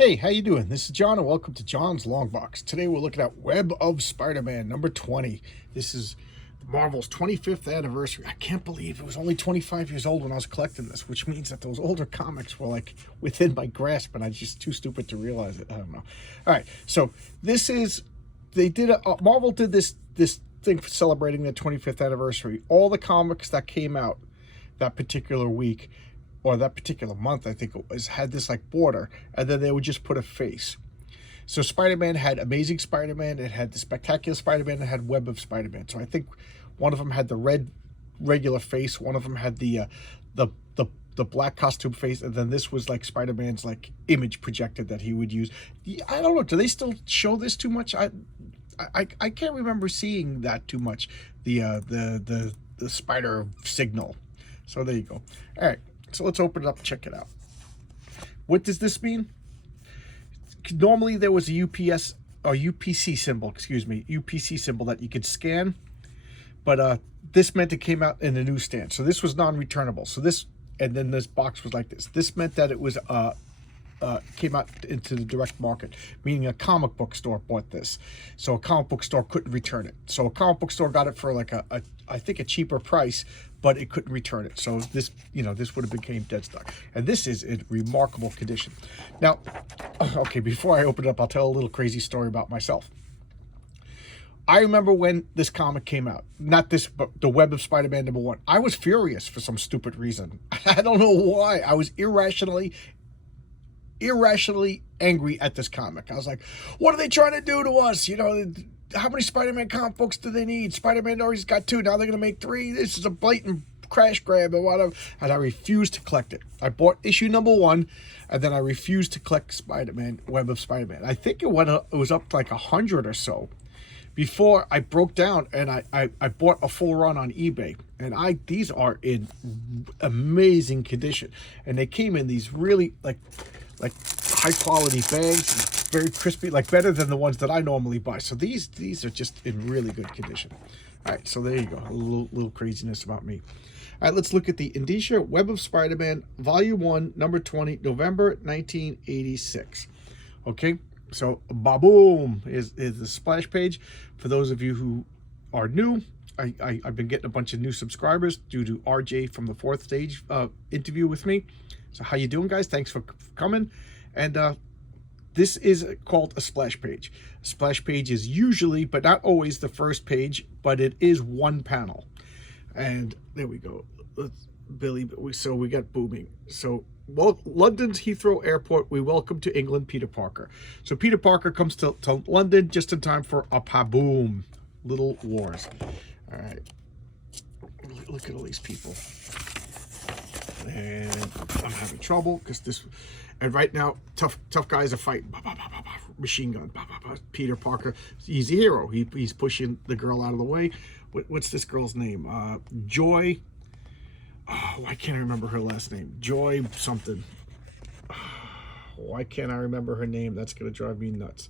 Hey, how you doing? This is John, and welcome to John's Long Box. Today we're looking at Web of Spider-Man number 20. This is Marvel's 25th anniversary. I can't believe it was only 25 years old when I was collecting this, which means that those older comics were like within my grasp, and I'm just too stupid to realize it. I don't know. All right, so Marvel did this thing for celebrating their 25th anniversary. All the comics that came out that particular week or that particular month, I think it was, had this like border, and then they would just put a face. So Spider-Man had Amazing Spider-Man, it had the Spectacular Spider-Man, it had Web of Spider-Man. So I think one of them had the red regular face, one of them had the black costume face, and then this was like Spider-Man's like image projected that he would use. I don't know, do they still show this too much? I can't remember seeing that too much. The spider signal. So there you go. All right. So let's open it up and check it out. What does this mean? Normally there was a UPS or UPC symbol, UPC symbol that you could scan, but this meant it came out in the newsstand. So this was non-returnable. So this, and then this box was like this. This meant that it was came out into the direct market, meaning a comic book store bought this. So a comic book store couldn't return it. So a comic book store got it for like I think a cheaper price, but it couldn't return it. So this, this would have became dead stock. And this is in remarkable condition. Now, okay, before I open it up, I'll tell a little crazy story about myself. I remember when this comic came out, not this, but the Web of Spider-Man #1. I was furious for some stupid reason. I don't know why. I was irrationally angry at this comic. I was like, what are they trying to do to us? How many Spider-Man comic books do they need? Spider-Man already got 2. Now they're going to make 3. This is a blatant crash grab or whatever. And I refused to collect it. I bought issue #1, and then I refused to collect Spider-Man, Web of Spider-Man. I think it was up to like 100 or so before I broke down, and I bought a full run on eBay. And these are in amazing condition. And they came in these really like high quality bags, very crispy, like better than the ones that I normally buy. So these are just in really good condition. All right, so there you go, a little craziness about me. All right, let's look at the Indicia Web of Spider-Man Volume 1, number 20, November 1986. Okay, so ba-boom is the splash page. For those of you who are new, I've been getting a bunch of new subscribers due to RJ from the Fourth Stage interview with me. So how you doing, guys? Thanks for coming. And this is called a splash page. A splash page is usually, but not always, the first page, but it is one panel. And there we go. So we got booming. So, well, London's Heathrow Airport, we welcome to England Peter Parker. So Peter Parker comes to London just in time for a pa-boom. Little wars. All right. Look at all these people. And I'm having trouble because this, and right now tough guys are fighting. Machine gun. Peter Parker, he's a hero. He's pushing the girl out of the way. What's this girl's name? Joy. Oh, why can't I remember her last name? Joy something. Why can't I remember her name? That's gonna drive me nuts.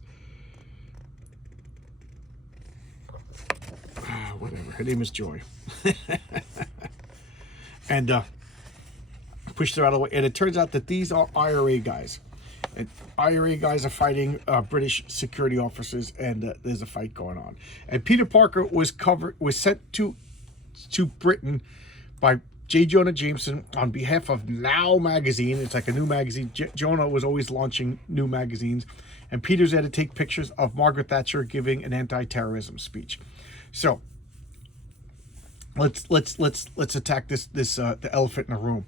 Whatever. Her name is Joy. And pushed her out of the way, and it turns out that these are IRA guys, and IRA guys are fighting British security officers, and there's a fight going on. And Peter Parker was sent to Britain by J. Jonah Jameson on behalf of Now magazine. It's like a new magazine. Jonah was always launching new magazines, and Peter's there to take pictures of Margaret Thatcher giving an anti-terrorism speech. So let's attack the elephant in the room.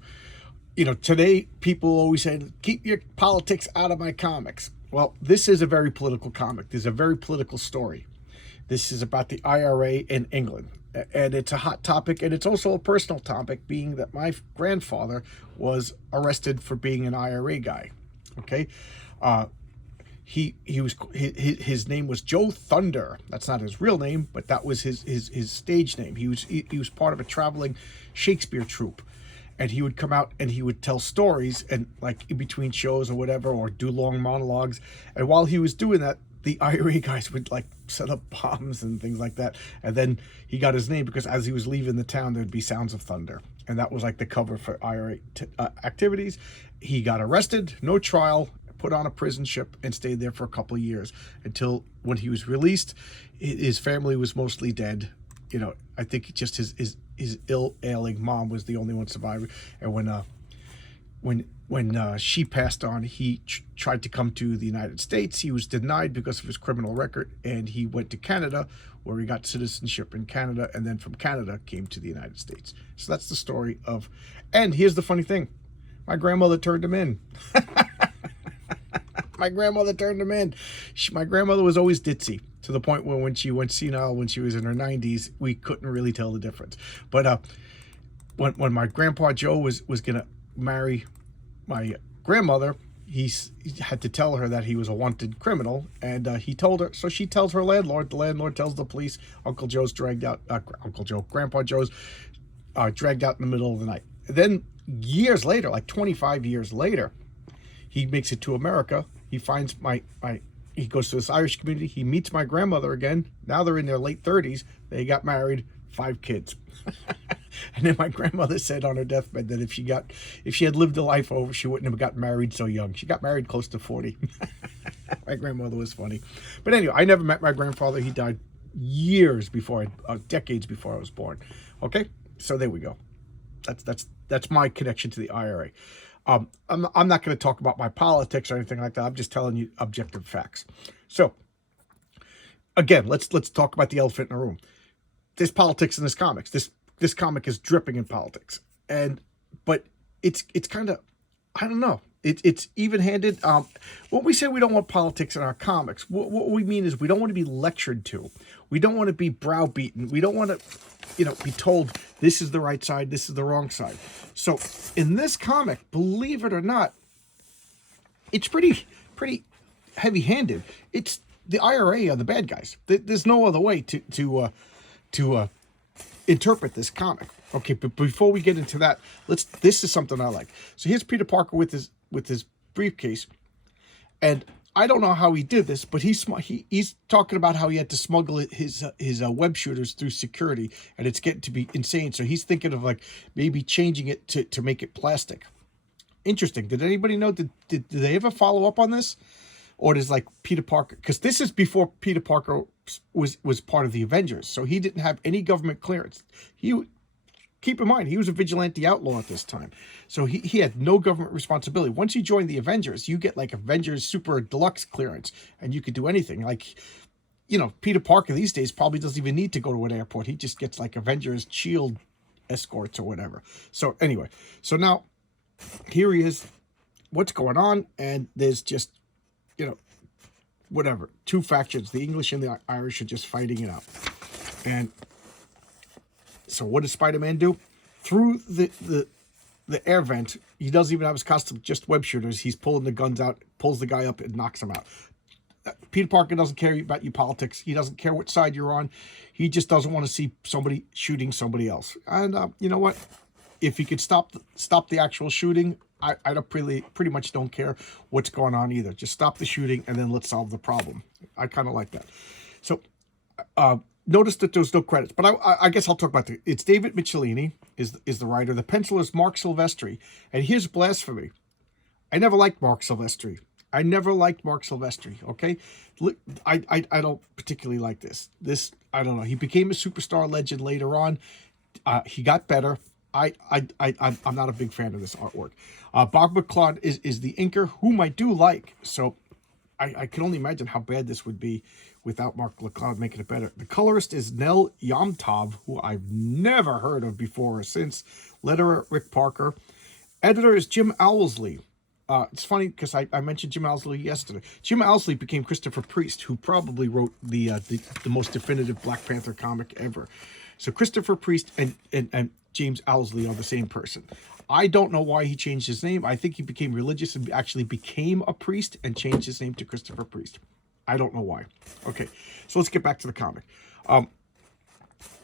Today people always say, keep your politics out of my comics. Well, this is a very political comic. There's a very political story. This is about the IRA in England. And it's a hot topic, and it's also a personal topic, being that my grandfather was arrested for being an IRA guy. Okay? His name was Joe Thunder. That's not his real name, but that was his stage name. He was part of a traveling Shakespeare troupe. And he would come out and he would tell stories, and like in between shows or whatever, or do long monologues. And while he was doing that, the IRA guys would like set up bombs and things like that. And then he got his name because as he was leaving the town, there'd be sounds of thunder. And that was like the cover for IRA activities. He got arrested, no trial, put on a prison ship and stayed there for a couple of years until when he was released, his family was mostly dead. You know, I think just his ill-ailing mom was the only one surviving. And when she passed on, he tried to come to the United States. He was denied because of his criminal record, and he went to Canada, where he got citizenship in Canada, and then from Canada came to the United States. So that's the story of. And here's the funny thing: my grandmother turned him in. My grandmother turned him in. My grandmother was always ditzy, to the point where when she went senile, when she was in her 90s, we couldn't really tell the difference. But when my grandpa Joe was gonna marry my grandmother, he had to tell her that he was a wanted criminal, and he told her. So she tells her landlord. The landlord tells the police. Grandpa Joe's dragged out in the middle of the night. Then years later, like 25 years later, he makes it to America. He finds he goes to this Irish community. He meets my grandmother again. Now they're in their late 30s. They got married, 5 kids. And then my grandmother said on her deathbed that if she had lived a life over, she wouldn't have got married so young. She got married close to 40. My grandmother was funny. But anyway, I never met my grandfather. He died decades before I was born. Okay, so there we go. That's my connection to the IRA. I'm not going to talk about my politics or anything like that. I'm just telling you objective facts. So, again, let's talk about the elephant in the room. There's politics in this comics. This comic is dripping in politics, but it's kind of, I don't know. It's even-handed. When we say we don't want politics in our comics, what we mean is we don't want to be lectured to. We don't want to be browbeaten. We don't want to, be told this is the right side, this is the wrong side. So in this comic, believe it or not, it's pretty heavy-handed. It's the IRA are the bad guys. There's no other way to interpret this comic. Okay, but before we get into that, this is something I like. So here's Peter Parker with his briefcase, and I don't know how he did this, but he's talking about how he had to smuggle his web shooters through security, and it's getting to be insane. So he's thinking of like maybe changing it to make it plastic. Interesting. Did anybody know? Did they ever follow up on this? Or does like Peter Parker, because this is before Peter Parker was part of the Avengers, so he didn't have any government clearance. Keep in mind, he was a vigilante outlaw at this time, so he had no government responsibility. Once you join the Avengers, you get like Avengers Super Deluxe clearance, and you could do anything. Like, Peter Parker these days probably doesn't even need to go to an airport. He just gets like Avengers Shield escorts or whatever. So anyway, so now here he is. What's going on? And there's just whatever, 2 factions, the English and the Irish, are just fighting it out. And so what does Spider-Man do? Through the air vent, he doesn't even have his costume, just web shooters. He's pulling the guns out, pulls the guy up, and knocks him out. Peter Parker doesn't care about your politics. He doesn't care what side you're on. He just doesn't want to see somebody shooting somebody else. And you know what? If he could stop the actual shooting, I don't pretty much don't care what's going on either. Just stop the shooting and then let's solve the problem. I kind of like that. So notice that there's no credits, but I guess I'll talk about it's David Michelinie is the writer. The penciler is Mark Silvestri. And here's blasphemy. I never liked Mark Silvestri. Okay, look, I don't particularly like this. I don't know. He became a superstar legend later on. He got better. I'm not a big fan of this artwork. Bob McLeod is the inker, whom I do like. So I can only imagine how bad this would be without Mark McLeod making it better. The colorist is Nel Yomtov, who I've never heard of before or since. Letterer Rick Parker. Editor is Jim Owsley. It's funny because I mentioned Jim Owsley yesterday. Jim Owsley became Christopher Priest, who probably wrote the most definitive Black Panther comic ever. So Christopher Priest and James Owsley are the same person. I don't know why he changed his name. I think he became religious and actually became a priest and changed his name to Christopher Priest. I don't know why. Okay, so let's get back to the comic.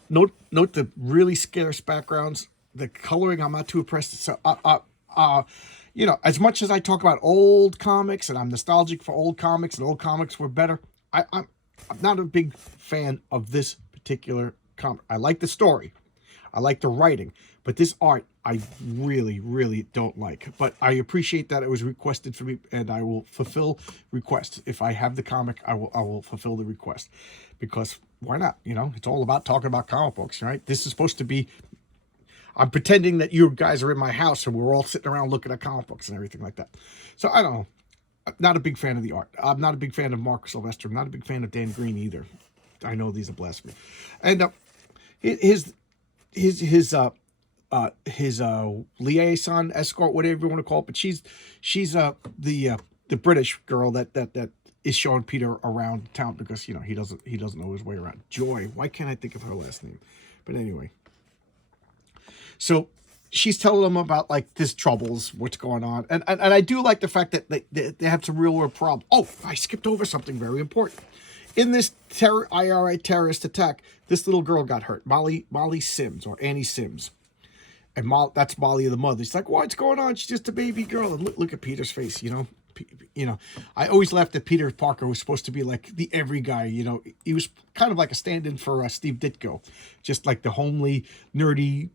Note the really scarce backgrounds. The coloring, I'm not too impressed. So, as much as I talk about old comics and I'm nostalgic for old comics and old comics were better, I'm not a big fan of this particular comic. I like the story. I like the writing, but this art I really, really don't like. But I appreciate that it was requested for me, and I will fulfill requests. If I have the comic, I will fulfill the request, because why not? You know, it's all about talking about comic books, right? This is supposed to be, I'm pretending that you guys are in my house and we're all sitting around looking at comic books and everything like that. So I don't know. I'm not a big fan of the art. I'm not a big fan of Mark Silvestri. I'm not a big fan of Dan Green either. I know these are blasphemy. And his liaison, escort, whatever you want to call it, but she's the British girl that is showing Peter around town, because you know he doesn't know his way around. Joy. Why can't I think of her last name? But anyway. So she's telling them about like this troubles, what's going on. And I do like the fact that they have some real world problem. Oh, I skipped over something very important. In this IRA terrorist attack, this little girl got hurt. Molly Sims, or Annie Sims. And that's Molly, the mother. She's like, what's going on? She's just a baby girl. And look at Peter's face, you know. You know, I always laughed at Peter Parker, who was supposed to be like the every guy. You know, he was kind of like a stand-in for Steve Ditko. Just like the homely, nerdy,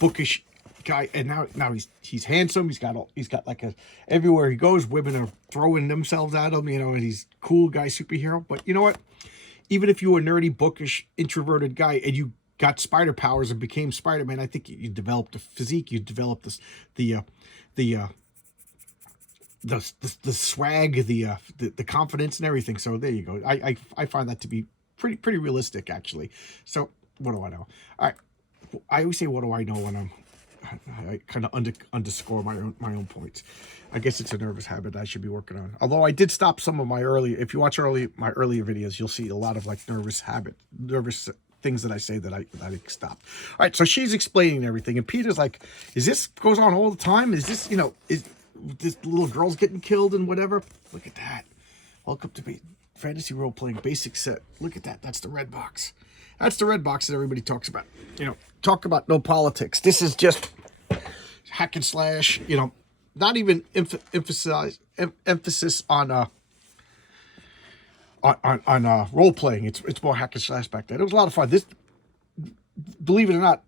bookish guy. And now he's handsome. He's got like everywhere he goes, women are throwing themselves at him, you know, and he's cool guy, superhero. But you know what? Even if you were a nerdy, bookish, introverted guy and you got spider powers and became Spider-Man, I think you developed a physique, you developed the swag, the confidence and everything. So there you go. I find that to be pretty realistic, actually. So what do I know? All right. I always say, what do I know, when I kind of underscore my own points. I guess it's a nervous habit I should be working on. Although I did stop some of my if you watch my earlier videos, you'll see a lot of like nervous things that I say that I stopped. All right, so she's explaining everything, and Peter's like, "Is this goes on all the time? Is this, you know, is this little girl's getting killed and whatever? Look at that. Welcome to Fantasy Role Playing Basic Set. Look at that. That's the red box. That's the red box that everybody talks about. You know, talk about no politics. This is just hack and slash. You know, not even emphasis on role playing. It's more hack and slash back then. It was a lot of fun. This, believe it or not,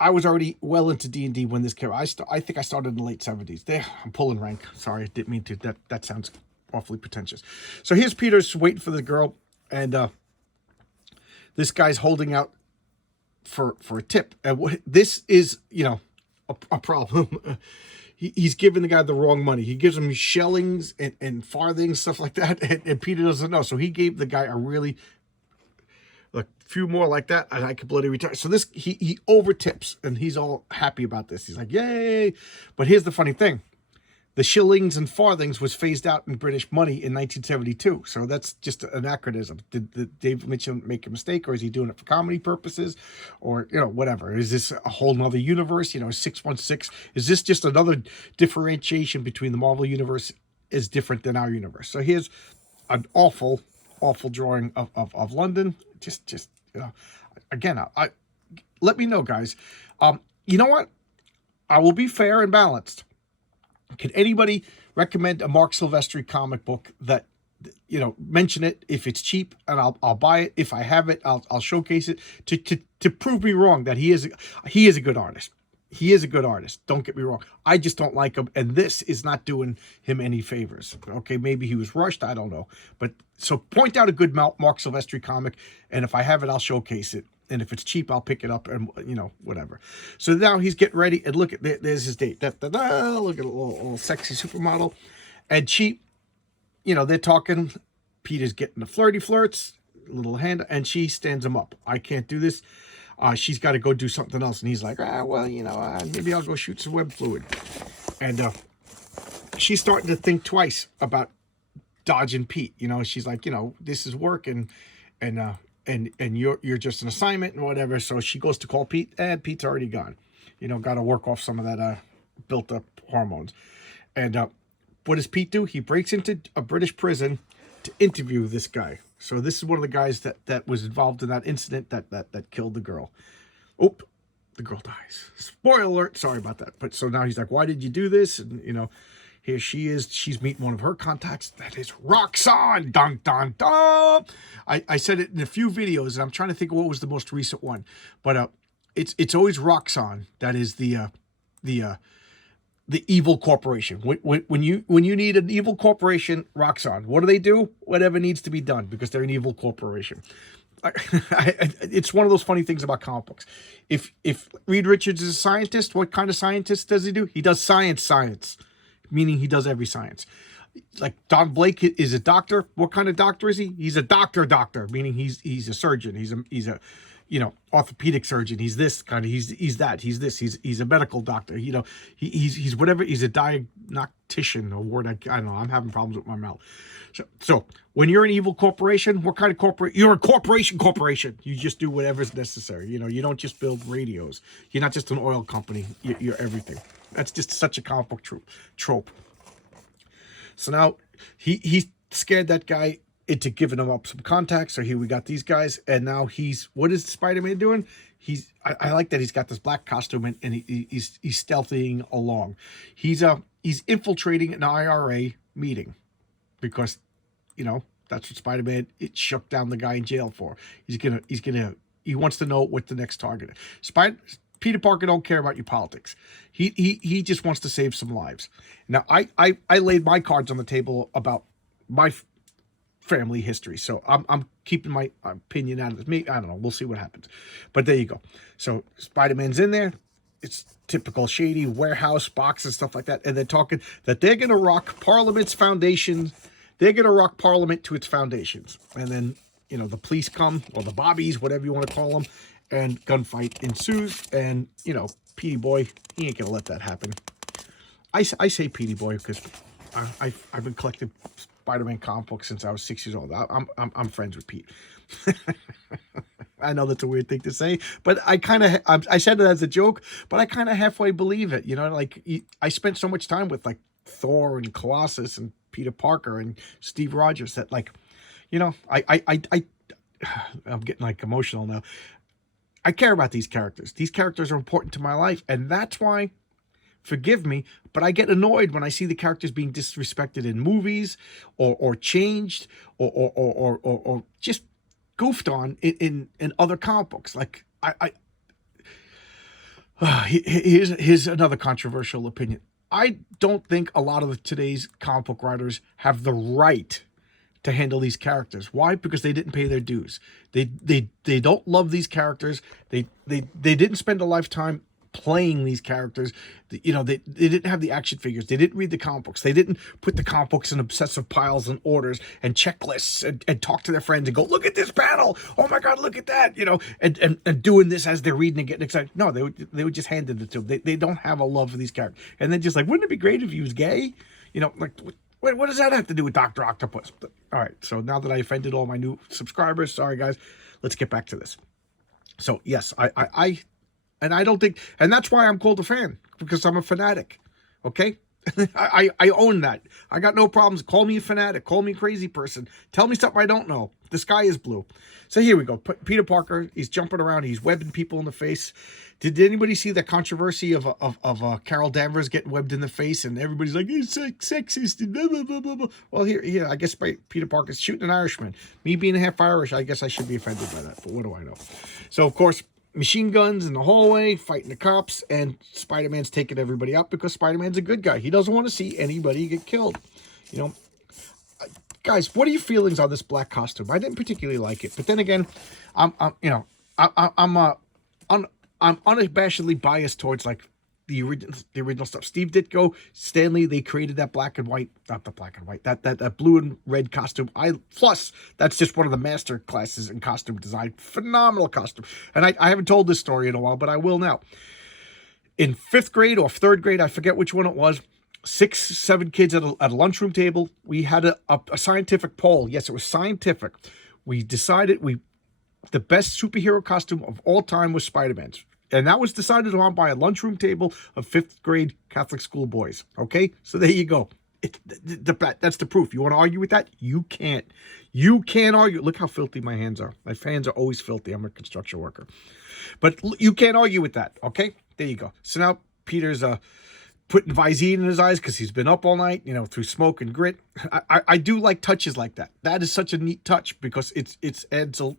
I was already well into D&D when this came. I think I started in the late 70s. There, I'm pulling rank. Sorry, I didn't mean to. That sounds awfully pretentious. So here's Peter's waiting for the girl, and this guy's holding out for a tip. And this is, you know, a problem. He's giving the guy the wrong money. He gives him shillings and farthings, stuff like that, and Peter doesn't know. So he gave the guy a few more like that, and I could bloody retire. So this, he over tips, and he's all happy about this. He's like, yay! But here's the funny thing. The shillings and farthings was phased out in British money in 1972. So that's just an anachronism. Did David Mitchell make a mistake, or is he doing it for comedy purposes, or, you know, whatever? Is this a whole nother universe? You know, 616. Is this just another differentiation between the Marvel universe is different than our universe? So here's an awful drawing of London. Just you know, again, I let me know, guys. You know what? I will be fair and balanced. Can anybody recommend a Mark Silvestri comic book that, you know, mention it if it's cheap, and I'll buy it. If I have it, I'll showcase it to prove me wrong that he is a good artist. He is a good artist. Don't get me wrong. I just don't like him, and this is not doing him any favors. Okay, maybe he was rushed. I don't know. But so point out a good Mark Silvestri comic, and if I have it, I'll showcase it. And if it's cheap, I'll pick it up, and, you know, whatever. So now he's getting ready, and look at there's his date. Look at a little sexy supermodel, and cheap. You know, they're talking. Peter's getting the flirts, little hand, and she stands him up. I can't do this. She's got to go do something else, and he's like, well, you know, maybe I'll go shoot some web fluid. And she's starting to think twice about dodging Pete. You know, she's like, you know, this is work, and you're just an assignment and whatever. So she goes to call Pete, and Pete's already gone. You know, got to work off some of that built up hormones. And what does Pete do? He breaks into a British prison to interview this guy. So this is one of the guys that was involved in that incident that killed the girl. Oop, the girl dies. Spoiler alert. Sorry about that. But so now he's like, why did you do this? And, you know, here she is. She's meeting one of her contacts. That is Roxxon. Dun, dun, dun. I said it in a few videos, and I'm trying to think of what was the most recent one. But it's always Roxxon that is the evil corporation. When you need an evil corporation, Roxxon. What do? Whatever needs to be done because they're an evil corporation. It's one of those funny things about comic books. If Reed Richards is a scientist, what kind of scientist does he do? He does science, meaning he does every science. Like Don Blake is a doctor. What kind of doctor is he? He's a doctor, meaning he's a surgeon. He's a orthopedic surgeon. He's this kind of, he's that, he's this, he's a medical doctor. He's whatever. He's a diagnostician, a word I don't know. I'm having problems with my mouth. So when you're an evil corporation, what kind of corporate? You're a corporation. You just do whatever's necessary. You don't just build radios. You're not just an oil company. You're everything. That's just such a comic book trope. So now he scared that guy into giving him up some contacts. So here we got these guys, and now what is Spider-Man doing? I like that he's got this black costume and he's stealthing along. He's infiltrating an IRA meeting because that's what Spider-Man it shook down the guy in jail for. He wants to know what the next target is. Peter Parker don't care about your politics. He just wants to save some lives. Now I laid my cards on the table about my family history, so I'm keeping my opinion out of this. I don't know. We'll see what happens. But there you go. So Spider-Man's in there. It's typical shady warehouse boxes, stuff like that, and they're talking that they're gonna rock Parliament's foundation. They're gonna rock Parliament to its foundations, and then the police come, or the bobbies, whatever you want to call them. And gunfight ensues, and Petey Boy, he ain't gonna let that happen. I say Petey Boy because I've been collecting Spider-Man comic books since I was 6 years old. I'm friends with Pete. I know that's a weird thing to say, but I said it as a joke, but I kind of halfway believe it. I spent so much time with like Thor and Colossus and Peter Parker and Steve Rogers that I'm getting like emotional now. I care about these characters. These characters are important to my life, and that's why, forgive me, but I get annoyed when I see the characters being disrespected in movies or changed or just goofed on in other comic books. Like here's another controversial opinion. I don't think a lot of today's comic book writers have the right to handle these characters. Why? Because they didn't pay their dues. They don't love these characters. They didn't spend a lifetime playing these characters. They didn't have the action figures. They didn't read the comic books. They didn't put the comic books in obsessive piles and orders and checklists and talk to their friends and go, look at this panel. Oh my God, look at that. And doing this as they're reading and getting excited. No, they would just hand it to them. They don't have a love for these characters. And then just like, wouldn't it be great if he was gay? What does that have to do with Dr. Octopus? All right, so now that I offended all my new subscribers, sorry guys, let's get back to this. So yes, I don't think, and that's why I'm called a fan, because I'm a fanatic, okay? I own that. I got no problems. Call me a fanatic. Call me a crazy person. Tell me something I don't know. The sky is blue. So here we go. Peter Parker, he's jumping around. He's webbing people in the face. Did anybody see the controversy of Carol Danvers getting webbed in the face? And everybody's like, he's sexist and blah, blah, blah, blah, blah. Well, here, I guess Peter Parker's shooting an Irishman. Me being half Irish, I guess I should be offended by that. But what do I know? So, of course, machine guns in the hallway, fighting the cops, and Spider-Man's taking everybody out because Spider-Man's a good guy. He doesn't want to see anybody get killed. Guys, what are your feelings on this black costume? I didn't particularly like it, but then again, I'm unabashedly biased towards like the original stuff. Steve Ditko, Stan Lee, they created that black and white, not the black and white, that blue and red costume. Plus, that's just one of the master classes in costume design. Phenomenal costume. And I haven't told this story in a while, but I will now. In 5th grade or 3rd grade, I forget which one it was, 6, 7 kids at a lunchroom table. We had a scientific poll. Yes, it was scientific. We decided the best superhero costume of all time was Spider-Man's. And that was decided on by a lunchroom table of 5th grade Catholic school boys. Okay? So there you go. That's the proof. You want to argue with that? You can't. You can't argue. Look how filthy my hands are. My hands are always filthy. I'm a construction worker. But you can't argue with that. Okay? There you go. So now Peter's putting Visine in his eyes because he's been up all night, through smoke and grit. I do like touches like that. That is such a neat touch because it's adds a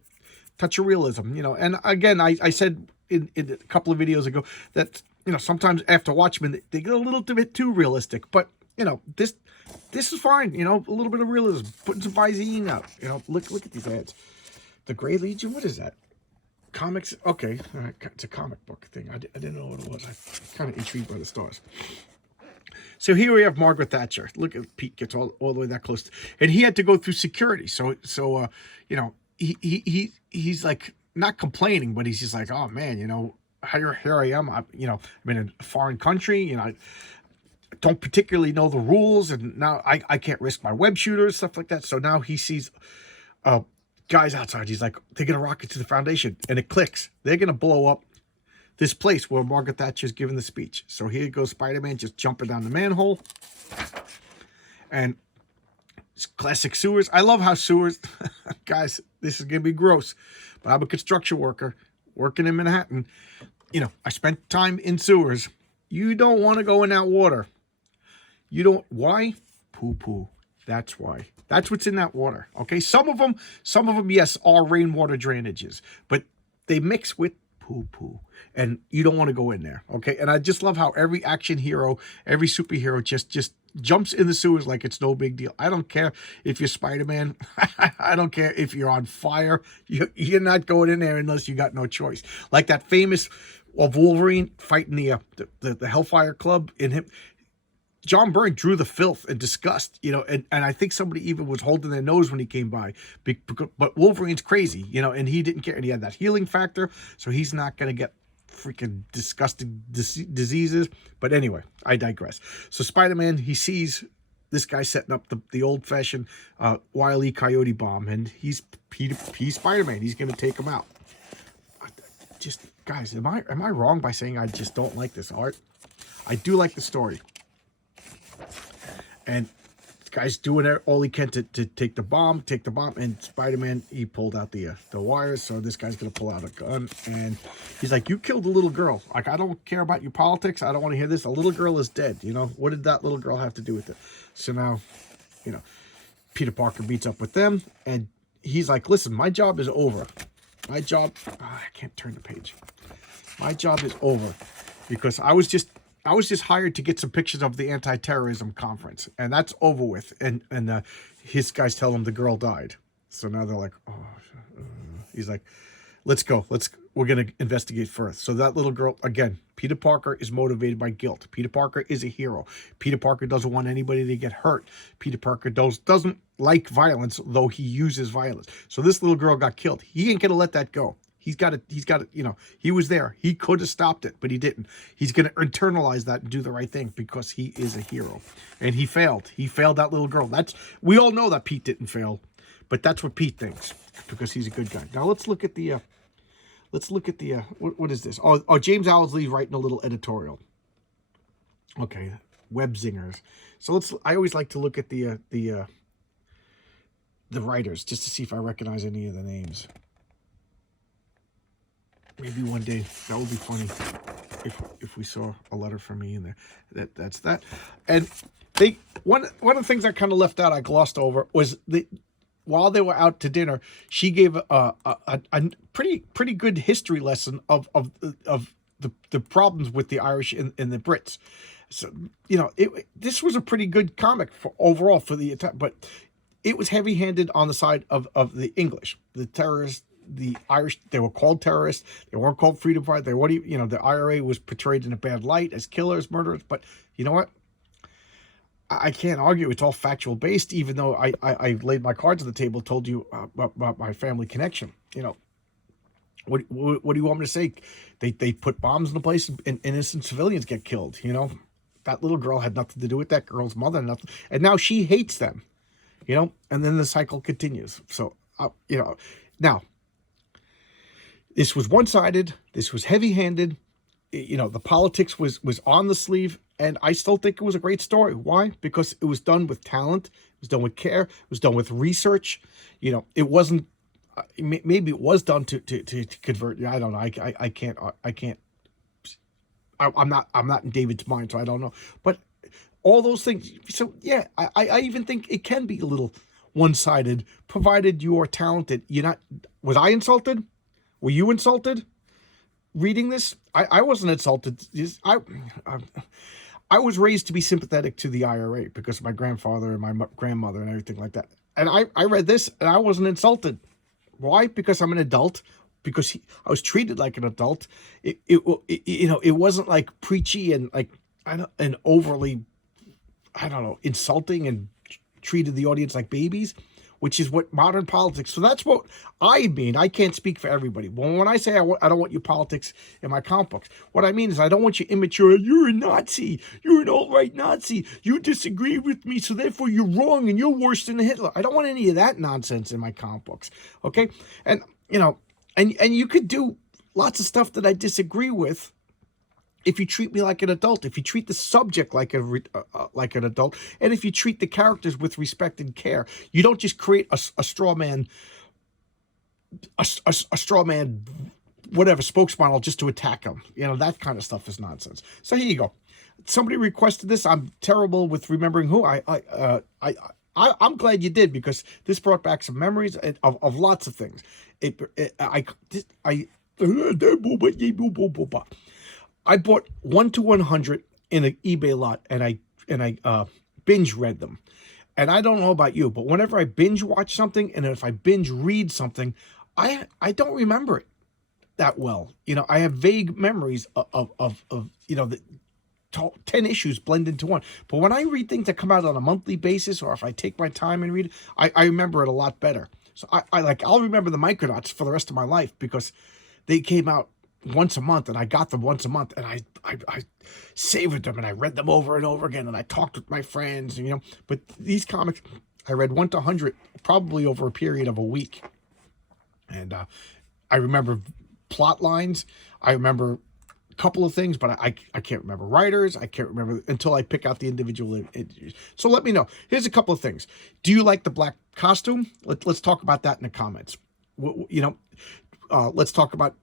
touch of realism, And again, I said in a couple of videos ago that, sometimes after Watchmen, they get a little bit too realistic. But, this is fine. A little bit of realism. Putting some Visine out. Look at these ads. The Grey Legion, what is that? Comics, okay. All right. It's a comic book thing. I didn't know what it was. I kind of intrigued by the stars. So here we have Margaret Thatcher. Look at Pete gets all the way that close. And he had to go through security. So he's like not complaining, but he's just like, oh man, here I am. I'm in a foreign country, I don't particularly know the rules, and now I can't risk my web shooter and stuff like that. So now he sees guys outside. He's like, they're gonna rocket to the Foundation, and it clicks. They're gonna blow up this place where Margaret Thatcher's giving the speech. So here goes Spider-Man just jumping down the manhole. And it's classic sewers. I love how sewers, guys, this is going to be gross, but I'm a construction worker working in Manhattan. I spent time in sewers. You don't want to go in that water. You don't, why? Poo-poo. That's why. That's what's in that water. Okay. Some of them, yes, are rainwater drainages, but they mix with poo-poo, and you don't want to go in there. Okay. And I just love how every action hero, every superhero just jumps in the sewers like it's no big deal. I don't care if you're Spider-Man. I don't care if you're on fire. You're not going in there unless you got no choice. Like that famous of Wolverine fighting the Hellfire Club in him. John Byrne drew the filth and disgust, and I think somebody even was holding their nose when he came by. But Wolverine's crazy, and he didn't care. And he had that healing factor, so he's not going to get freaking disgusting diseases. But anyway, I digress. So Spider-Man, he sees this guy setting up the old-fashioned Wile E. Coyote bomb, and he's Spider-Man. He's going to take him out. Just, guys, am I wrong by saying I just don't like this art? I do like the story. And this guy's doing all he can to take the bomb, and Spider-Man, he pulled out the wires, so this guy's going to pull out a gun, and he's like, you killed a little girl. Like, I don't care about your politics. I don't want to hear this. A little girl is dead, What did that little girl have to do with it? So now, Peter Parker meets up with them, and he's like, listen, my job is over. My job, I can't turn the page. My job is over because I was just hired to get some pictures of the anti-terrorism conference, and that's over with. And his guys tell him the girl died. So now they're like, oh, he's like, let's go. We're going to investigate first. So that little girl, again, Peter Parker is motivated by guilt. Peter Parker is a hero. Peter Parker doesn't want anybody to get hurt. Peter Parker doesn't like violence, though he uses violence. So this little girl got killed. He ain't going to let that go. He's got to, he was there. He could have stopped it, but he didn't. He's going to internalize that and do the right thing because he is a hero. And he failed. He failed that little girl. We all know that Pete didn't fail, but that's what Pete thinks because he's a good guy. Now let's look at the, what is this? Oh, James Owsley writing a little editorial. Okay. Web zingers. So I always like to look at the writers just to see if I recognize any of the names. Maybe one day that would be funny if we saw a letter from me in there. That's that. And one of the things I kind of left out, I glossed over, was while they were out to dinner, she gave a pretty good history lesson of the problems with the Irish and the Brits. So this was a pretty good comic overall for the attack, but it was heavy-handed on the side of the English, the terrorists. The Irish, they were called terrorists. They weren't called freedom fighters. The IRA was portrayed in a bad light as killers, murderers. But you know what? I can't argue. It's all factual based, even though I laid my cards on the table, told you about my family connection. What do you want me to say? They put bombs in the place and innocent civilians get killed. That little girl had nothing to do with that girl's mother, nothing. And now she hates them, and then the cycle continues. So, now, this was one-sided. This was heavy-handed. The politics was on the sleeve, and I still think it was a great story. Why? Because it was done with talent. It was done with care. It was done with research. It wasn't. Maybe it was done to convert. I don't know. I can't. I'm not in David's mind, so I don't know. But all those things. So yeah, I even think it can be a little one-sided, provided you are talented. Was I insulted? Were you insulted? reading this, I wasn't insulted. I was raised to be sympathetic to the IRA because of my grandfather and my grandmother and everything like that. And I read this and I wasn't insulted. Why? Because I'm an adult. Because I was treated like an adult. It wasn't like preachy and like and overly, I don't know, insulting and treated the audience like babies, which is what modern politics. So that's what I mean. I can't speak for everybody. But when I say I don't want your politics in my comic books, what I mean is I don't want you immature. You're a Nazi. You're an alt-right Nazi. You disagree with me, so therefore you're wrong and you're worse than Hitler. I don't want any of that nonsense in my comic books. Okay, and and you could do lots of stuff that I disagree with if you treat me like an adult, if you treat the subject like an adult, and if you treat the characters with respect and care. You don't just create a straw man, a straw man, whatever, spokesmodel just to attack him. That kind of stuff is nonsense. So here you go. Somebody requested this. I'm terrible with remembering who. I'm glad you did, because this brought back some memories of lots of things. I bought 1 to 100 in an eBay lot, and I binge read them. And I don't know about you, but whenever I binge watch something, and if I binge read something, I don't remember it that well. I have vague memories of the 10 issues blend into one. But when I read things that come out on a monthly basis, or if I take my time and read it, I remember it a lot better. So I'll remember the Micronauts for the rest of my life, because they came out once a month, and I got them once a month, and I savored them, and I read them over and over again, and I talked with my friends, But these comics, I read 1 to 100 probably over a period of a week. And I remember plot lines. I remember a couple of things, but I can't remember writers. I can't remember until I pick out the individual interviews. So let me know. Here's a couple of things. Do you like the black costume? Let's talk about that in the comments. Let's talk about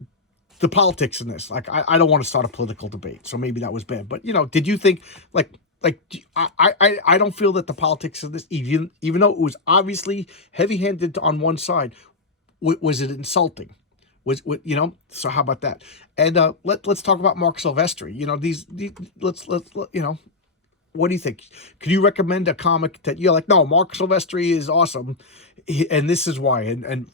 the politics in this. Like, I don't want to start a political debate, so maybe that was bad. But did you think I don't feel that the politics of this, even though it was obviously heavy-handed on one side, was it insulting? So how about that? And let's talk about Marc Silvestri. Let's what do you think? Could you recommend a comic that you're like, no, Marc Silvestri is awesome, and this is why, and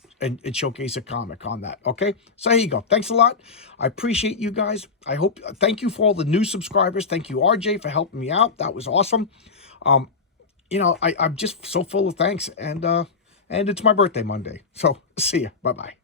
showcase a comic on that? Okay, so here you go. Thanks a lot. I appreciate you guys. Thank you for all the new subscribers. Thank you, RJ, for helping me out. That was awesome. I'm just so full of thanks, and it's my birthday Monday. So see ya. Bye bye.